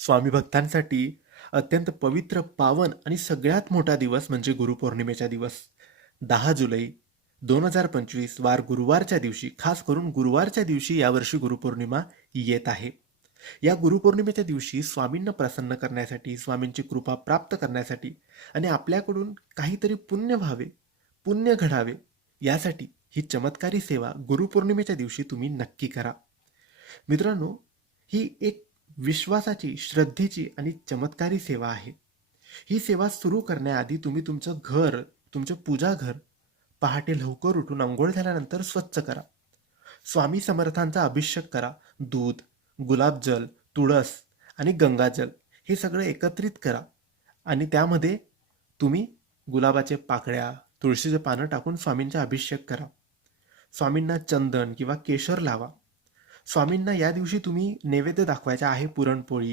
स्वामी भक्तांसाठी अत्यंत पवित्र, पावन आणि सगळ्यात मोठा दिवस म्हणजे गुरुपौर्णिमेचा दिवस. 10 जुलै 2025 वार गुरुवारच्या दिवशी, खास करून गुरुवारच्या दिवशी यावर्षी गुरुपौर्णिमा येत आहे. या गुरुपौर्णिमेच्या दिवशी स्वामींना प्रसन्न करण्यासाठी, स्वामींची कृपा प्राप्त करण्यासाठी आणि आपल्याकडून काहीतरी पुण्य व्हावे, पुण्य घडावे, यासाठी ही चमत्कारी सेवा गुरुपौर्णिमेच्या दिवशी तुम्ही नक्की करा. मित्रांनो, ही एक विश्वासाची, श्रद्धेची आणि चमत्कारी सेवा आहे. ही सेवा सुरू करण्याआधी तुम्ही तुमचं घर, तुमचं पूजाघर पहाटे लवकर उठून अंघोळ झाल्यानंतर स्वच्छ करा. स्वामी समर्थांचा अभिषेक करा. दूध, गुलाबजल, तुळस आणि गंगाजल हे सगळं एकत्रित करा आणि त्यामध्ये तुम्ही गुलाबाचे पाकळ्या, तुळशीचे पानं टाकून स्वामींचा अभिषेक करा. स्वामींना चंदन किंवा केशर लावा. स्वामींना या दिवशी तुम्ही नैवेद्य दाखवायचा आहे पुरणपोळी